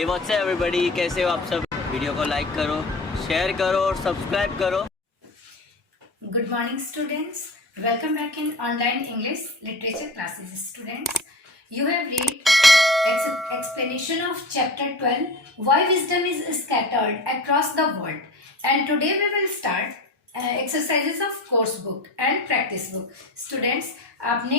Hey what's up everybody, कैसे हो आप सब। वीडियो को लाइक करो, शेयर करो और सब्सक्राइब करो। Good morning, students. Welcome back in online English literature classes. Students, you have read explanation of chapter 12, Why Wisdom is Scattered Across the World. And today we will start exercises of course book and practice book. Students, आपने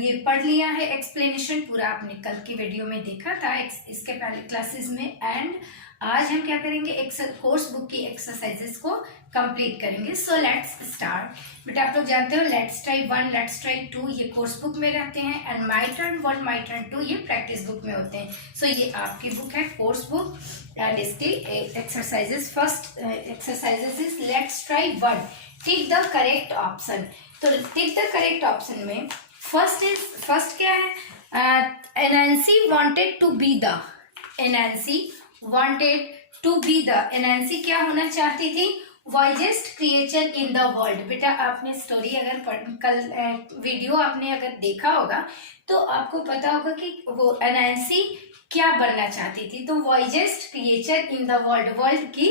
ये पढ़ लिया है explanation पूरा, आपने कल की video में देखा था इसके पहले क्लासेस में। एंड आज हम क्या करेंगे, कोर्स बुक की एक्सरसाइजेस को कंप्लीट करेंगे। So let's start. बेटा आप लोग जानते हो लेट्स ट्राई 1, लेट्स ट्राई 2 ये कोर्स बुक में रहते हैं and my turn 1, my turn 2 ये प्रैक्टिस बुक में होते हैं। सो ये आपकी बुक है कोर्स बुक एंड इसकी exercises. First exercises is let's try 1, tick the correct option. तो टिक द करेक्ट ऑप्शन में फर्स्ट क्या है, Anancy wanted to be the, Anancy wanted to be the, Anancy क्या होना चाहती थी, wisest creature in the world. बेटा आपने स्टोरी अगर कल वीडियो आपने अगर देखा होगा तो आपको पता होगा कि वो एनैंसी क्या बनना चाहती थी। तो wisest creature in the world, world की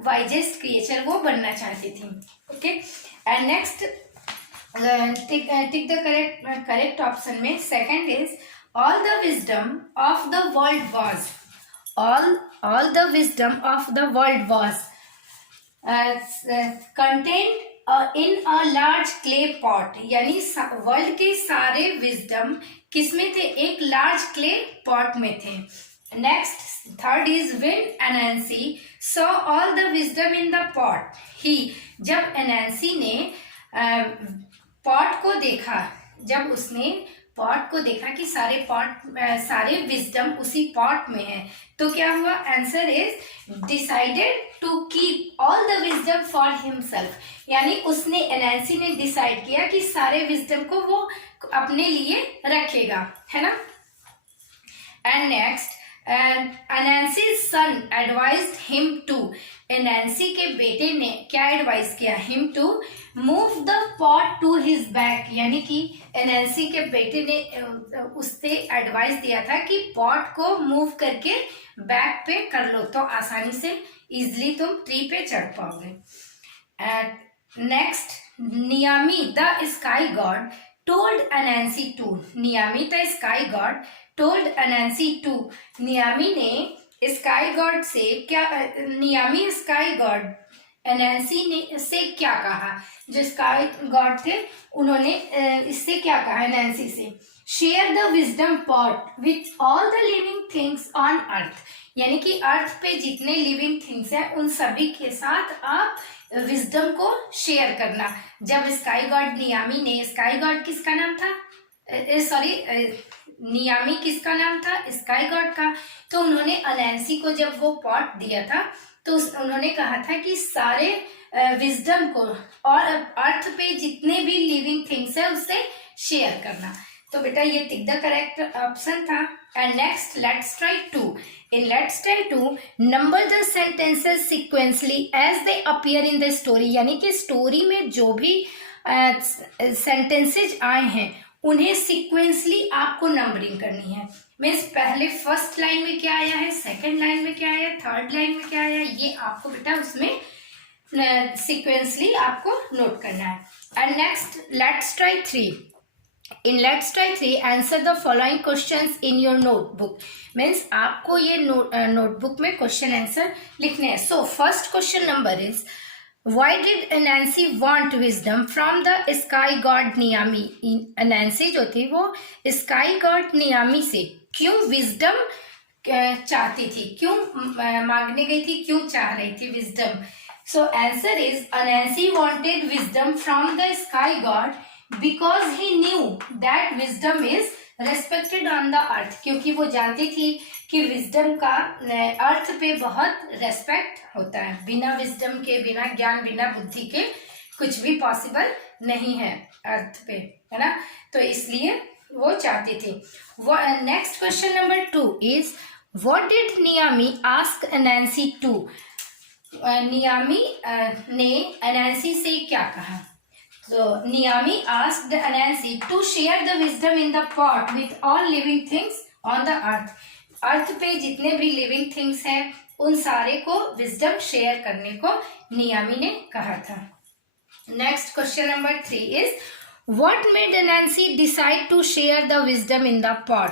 वाइजेस्ट क्रिएचर वो बनना चाहती थी। Okay and next tick the correct option में second is all the wisdom of the world was, all the wisdom of the world was contained in a large clay pot। यानी world के सारे wisdom किसमें थे, एक large clay pot में थे। Next third is when Anancy saw all the wisdom in the pot, he जब Anancy ने पॉट को देखा, जब उसने पॉट को देखा कि सारे विजडम उसी पॉट में है, तो क्या हुआ, answer is decided to keep all the wisdom for himself. यानी उसने एनैंसी ने डिसाइड किया कि सारे विजडम को वो अपने लिए रखेगा, है ना। And next Anancy's son advised him to, Anancy के बेटे ने क्या एडवाइस किया, him to move the pot to his back. यानी कि एनैंसी के बेटे ने उससे एडवाइस दिया था कि पॉट को मूव करके बैक पे कर लो तो आसानी से इजिली तुम ट्री पे चढ़ पाओगे। Next Nyame the sky god told Anancy to, Nyame the sky god told Anancy to, Nyame ने स्काई गॉड से क्या, नियामी स्काई गॉड एनैंसी ने से क्या कहा, जो स्काई गॉड थे उन्होंने इससे क्या कहा एनैंसी से, share the wisdom pot with all the living things on earth. यानी कि अर्थ पे जितने लिविंग थिंग्स हैं उन सभी के साथ आप विजडम को शेयर करना। जब स्काई गॉड नियामी ने, स्काई गॉड किसका नाम था, नियामी किसका नाम था, स्काई गॉड का। तो उन्होंने एनैंसी को जब वो पॉट दिया था तो उन्होंने कहा था कि सारे विजडम को और अर्थ पे जितने भी लिविंग थिंग्स है उससे शेयर करना। तो बेटा ये टिक द करेक्ट ऑप्शन था। And next let's try 2, in let's try 2 number the sentences sequentially as they appear in the story. यानी कि स्टोरी में जो भी सेंटेंसेज आए हैं उन्हें सीक्वेंसली आपको नंबरिंग करनी है। मीन्स पहले फर्स्ट लाइन में क्या आया है, सेकंड लाइन में क्या आया, थर्ड लाइन में क्या आया, ये आपको बेटा उसमें सीक्वेंसली आपको नोट करना है। And next let's try 3, in let's try 3 answer the following questions in your notebook. Means आपको ये नोटबुक में क्वेश्चन आंसर लिखने हैं। So first question number is Why did Anansi want wisdom from the sky god Niami? Anansi जो थी वो sky god Niami से क्यों wisdom चाहती थी, क्यों मांगने गई थी, क्यों चाह रही थी wisdom? So answer is Anansi wanted wisdom from the sky god because he knew that wisdom is respected on the earth. क्योंकि वो जानती थी कि विजडम का अर्थ पे बहुत रेस्पेक्ट होता है। बिना विजडम के, बिना ज्ञान, बिना बुद्धि के कुछ भी पॉसिबल नहीं है अर्थ पे, है ना। तो इसलिए वो चाहती थी। वो next question number 2 is what did Nyame ask Anancy to, Nyame ने एनैंसी से क्या कहा। So Niami asked Anansi to share the wisdom in the pot with all living things on the earth. अर्थ पे जितने भी लिविंग थिंग्स हैं उन सारे को विजडम शेयर करने को नियामी ने कहा था। Next question number 3 is what made Anancy decide to share the wisdom in the pot.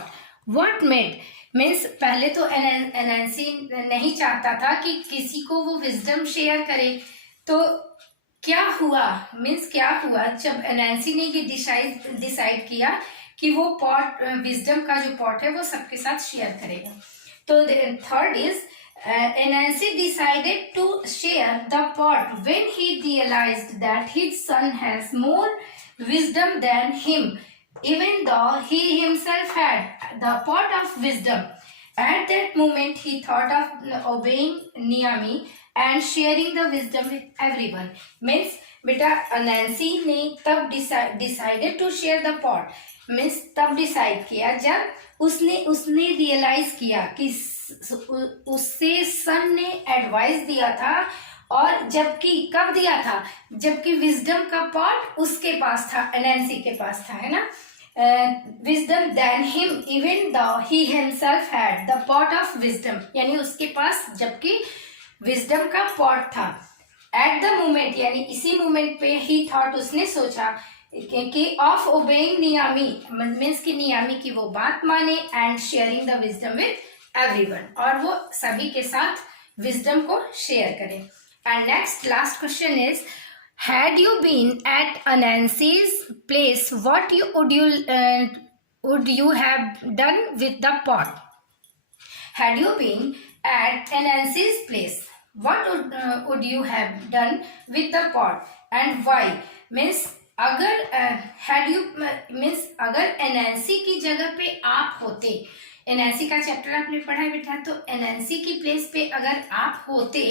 What made means पहले तो एनांसी नहीं चाहता था कि किसी को वो विजडम शेयर करे, तो क्या हुआ मीन्स क्या हुआ जब एनांसी ने ये डिसाइड किया कि वो पॉट विजडम का जो पॉट है वो सबके साथ शेयर करेगा। तो third is Anancy decided to share the pot when he realised that his son has more wisdom than him even though he himself had the pot of wisdom. At that moment he thought of obeying Niami and sharing the wisdom with everyone. Means बेटा Nancy ने तब decided to share the pot, means तब decide किया जब उसने realise किया कि उससे सन ने एडवाइस दिया था, और जबकि कब दिया था, जबकि विजडम का पॉट उसके पास था, एनएनसी के पास था, है ना। Wisdom than him even though he himself had the pot of wisdom, यानी उसके पास जबकि विजडम का पॉट था। एट द मोमेंट यानी इसी मोमेंट पे ही थॉट उसने सोचा कि ऑफ ओबेइंग नियामी मीन्स कि नियामी की वो बात माने and sharing the wisdom with everyone, और वो सभी के साथ विजडम को शेयर करें। And next last question is had you been at Anansi's place, what would you have done with the pot? Had you been at Anansi's place, what would you have done with the pot and why? Means अगर had you means अगर NNC की जगह पे आप होते, NNC का chapter आपने पढ़ा है बेटा, तो एनएनसी की प्लेस पे अगर आप होते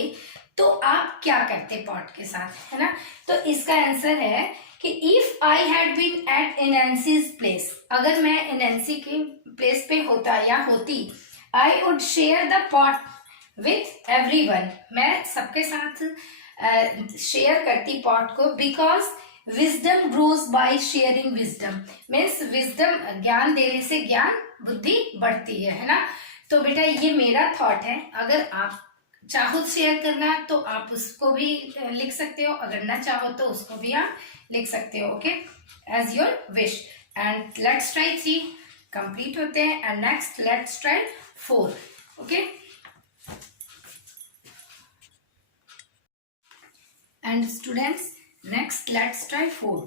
तो आप क्या करते पॉट के साथ, है ना। तो इसका आंसर है कि if I had been at Anancy's place, अगर मैं एनएनसी के प्लेस पे होता या होती, I would share the pot with everyone, मैं सबके साथ शेयर करती पॉट को, because wisdom grows by sharing wisdom, means wisdom ज्ञान देने से ज्ञान बुद्धि बढ़ती है ना। तो बेटा ये मेरा थॉट है, अगर आप चाहो शेयर करना तो आप उसको भी लिख सकते हो, अगर ना चाहो तो उसको भी आप लिख सकते हो, okay, as your wish. And let's try 3 complete होते हैं, and next let's try 4, okay. And students next let's try 4.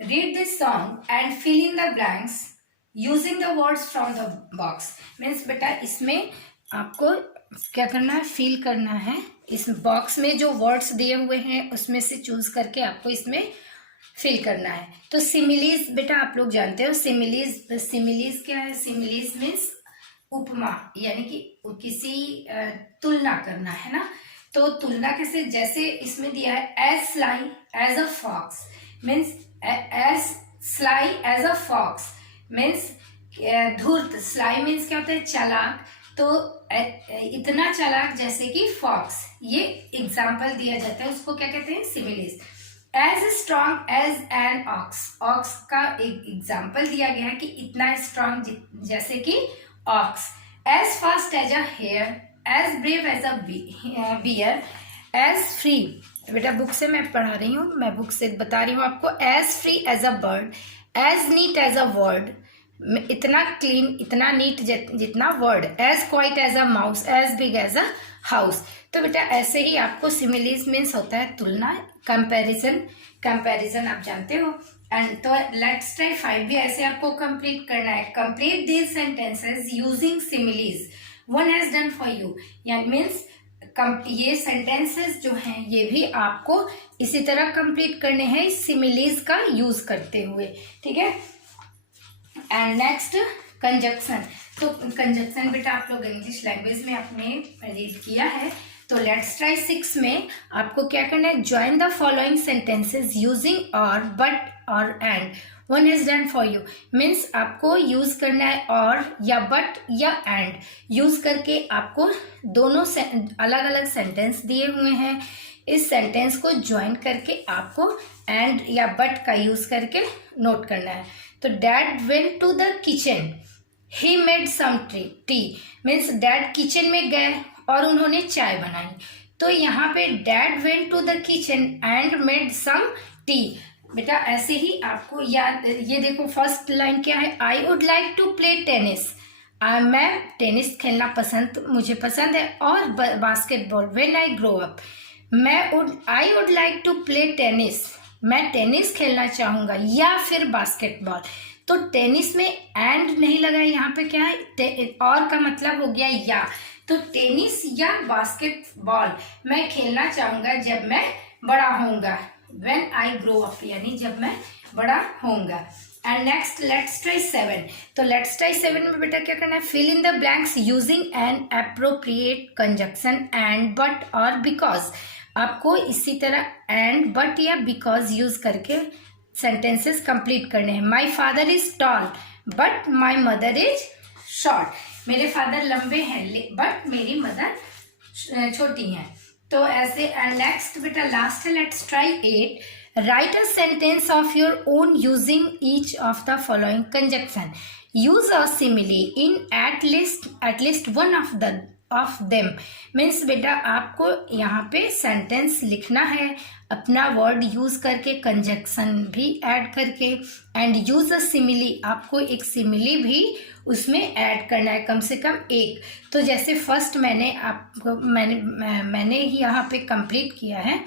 Read this song and fill in the blanks using the words from the box. Means बेटा इसमें आपको क्या करना है, feel करना है, इस बॉक्स में जो वर्ड्स दिए हुए हैं उसमें से चूज करके आपको इसमें फिल करना है। तो सिमिलीज बेटा आप लोग जानते हो, सिमिलीज क्या है, सिमिलीज मीन्स उपमा, यानी कि किसी तुलना करना, है ना। तो तुलना कैसे, जैसे इसमें दिया है as sly as a fox, means as sly as a fox means धूर्त, स्लाई मीन्स क्या होता है, चालाक, तो इतना चालाक जैसे कि फॉक्स, ये एग्जाम्पल दिया जाता है, उसको क्या कहते हैं, similes. As strong as an ox, ox का एक एग्जाम्पल दिया गया है कि इतना स्ट्रॉन्ग जैसे कि ox. As fast as a hare, as brave as a bear, as free, बेटा बुक से मैं पढ़ा रही हूँ, मैं बुक से बता रही हूँ आपको, as free as a bird, as neat as a word, इतना क्लीन इतना नीट जितना word, as quiet as a mouse, as big as a house. तो बेटा ऐसे ही आपको सिमिलीज मीन्स होता है तुलना, कंपैरिजन आप जानते हो। एंड तो लेट्स ट्राई 5 भी ऐसे आपको कंप्लीट करना है। Complete these sentences using similes, one has done for you, यानी मीन्स ये सेंटेंसेस जो हैं ये भी आपको इसी तरह कंप्लीट करने हैं सिमिलीज का यूज करते हुए, ठीक है। एंड नेक्स्ट कंजक्शन, तो कंजक्शन बेटा आप लोग इंग्लिश लैंग्वेज में आपने रीड किया है, तो लेट्स ट्राई 6 में आपको क्या करना है, join the following sentences using और, बट और and, one is done for you, means आपको यूज करना है और या बट या एंड यूज करके आपको दोनों अलग अलग सेंटेंस दिए हुए हैं, इस सेंटेंस को ज्वाइन करके आपको एंड या बट का यूज करके नोट करना है। तो dad went to the kitchen, he made some tea means dad kitchen में गए और उन्होंने चाय बनाई। तो यहाँ पे dad went to the kitchen and made some tea. बेटा ऐसे ही आपको याद, ये देखो फर्स्ट लाइन क्या है, I would like to play tennis. मैं टेनिस खेलना मुझे पसंद है, और basketball when I grow up. I would like to play tennis, मैं टेनिस खेलना चाहूंगा, या फिर बास्केटबॉल। तो टेनिस में एंड नहीं लगा, यहाँ पे क्या है, और का मतलब हो गया या। तो टेनिस या बास्केटबॉल मैं खेलना चाहूंगा जब मैं बड़ा होऊंगा, व्हेन आई ग्रो अप, यानी जब मैं बड़ा होऊंगा। And next let's try 7। तो लेट्स ट्राई 7 में बेटा क्या करना है, fill in the blanks using an appropriate conjunction and, but और बिकॉज। आपको इसी तरह एंड, बट या बिकॉज यूज करके सेंटेंसेस कंप्लीट करने हैं। My father is tall but my mother is short. मेरे फादर लंबे हैं बट मेरी मदर छोटी हैं। तो ऐसे। एंड नेक्स्ट बेटा लास्ट है, let's try 8। Write a sentence of your own using each of the following conjunction. Use a simile in at least one of them. Means बेटा आपको यहाँ पे सेंटेंस लिखना है अपना वर्ड यूज करके, कंजक्शन भी ऐड करके, एंड यूज अ सिमिली, आपको एक सिमिली भी उसमें ऐड करना है, कम से कम एक। तो जैसे फर्स्ट मैंने ही यहाँ पे कंप्लीट किया है,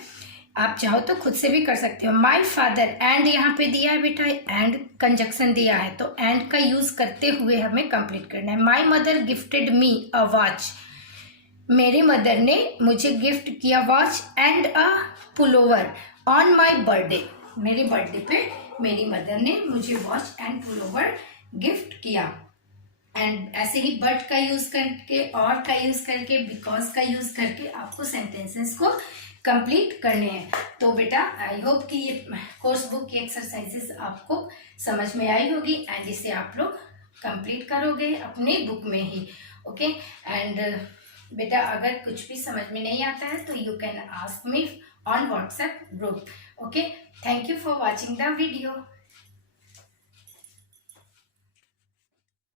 आप चाहो तो खुद से भी कर सकते हो। माई फादर, एंड यहाँ पे दिया है बेटा, एंड कंजक्शन दिया है, तो एंड का यूज करते हुए हमें कंप्लीट करना है। My mother gifted me a watch, मेरी मदर ने मुझे गिफ्ट किया watch and a pullover on my birthday. मेरे बर्थडे पे मेरी मदर ने मुझे वॉच एंड पुलोवर गिफ्ट किया। एंड ऐसे ही बट का यूज करके, और का यूज करके, बिकॉज का यूज करके आपको सेंटेंसेस को कंप्लीट करने हैं। तो बेटा आई होप कि ये कोर्स बुक की एक्सरसाइजेस आपको समझ में आई होगी, एंड इसे आप लोग कंप्लीट करोगे अपने बुक में ही। ओके। एंड बेटा अगर कुछ भी समझ में नहीं आता है तो you can ask me on WhatsApp group. Okay, thank you for watching the video.